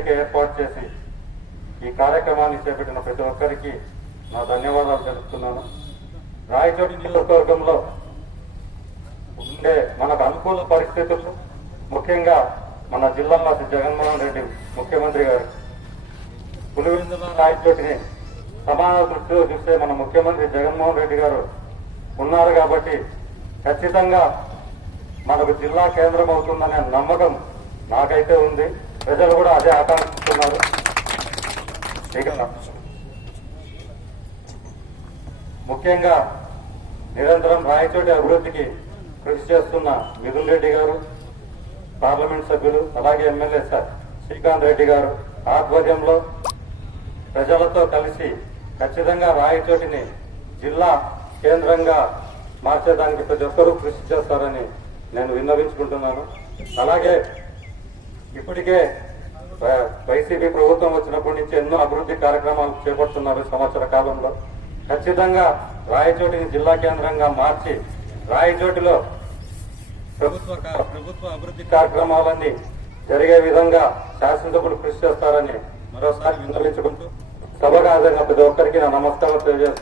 వేదిక ఏర్పాటు చేసి ఈ కార్యక్రమాన్ని చేపట్టిన ప్రతి ఒక్కరికి నా ధన్యవాదాలు తెలుపుతున్నాను. రాయచోటి నియోజకవర్గంలో ఉండే మనకు అనుకూల పరిస్థితులు ముఖ్యంగా మన జిల్లా జగన్మోహన్ రెడ్డి ముఖ్యమంత్రి గారు పులివెందుల రాయచోటిని సమాన దృష్టిలో చూస్తే మన ముఖ్యమంత్రి జగన్మోహన్ రెడ్డి గారు ఉన్నారు కాబట్టి ఖచ్చితంగా మనకు జిల్లా కేంద్రం అవుతుందనే నమ్మకం నాకైతే ఉంది. ప్రజలు కూడా అదే ఆకాంక్షిస్తున్నారు. ముఖ్యంగా నిరంతరం రాయచోటి అభివృద్ధికి కృషి చేస్తున్న మిథున్ రెడ్డి గారు పార్లమెంట్ సభ్యులు అలాగే ఎమ్మెల్యే సార్ శ్రీకాంత్ రెడ్డి గారు ఆధ్వర్యంలో ప్రజలతో కలిసి ఖచ్చితంగా రాయచోటిని జిల్లా కేంద్రంగా మార్చేదానికి ప్రతి ఒక్కరూ కృషి చేస్తారని నేను విన్నవించుకుంటున్నాను. అలాగే ఇప్పటికే వైసీపీ ప్రభుత్వం వచ్చినప్పటి నుంచి ఎన్నో అభివృద్ధి కార్యక్రమాలు చేపడుతున్నారు సంవత్సర కాలంలో. ఖచ్చితంగా రాయచోటిని జిల్లా కేంద్రంగా మార్చి రాయచోటిలో ప్రభుత్వ ప్రభుత్వ అభివృద్ధి కార్యక్రమాలన్నీ జరిగే విధంగా శాసనసభ్యులు కృషి చేస్తారని మరోసారి విన్నవించుకుంటూ సభగా హాజరైన ప్రతి ఒక్కరికి నా నమస్కారం తెలియజేస్తున్నాను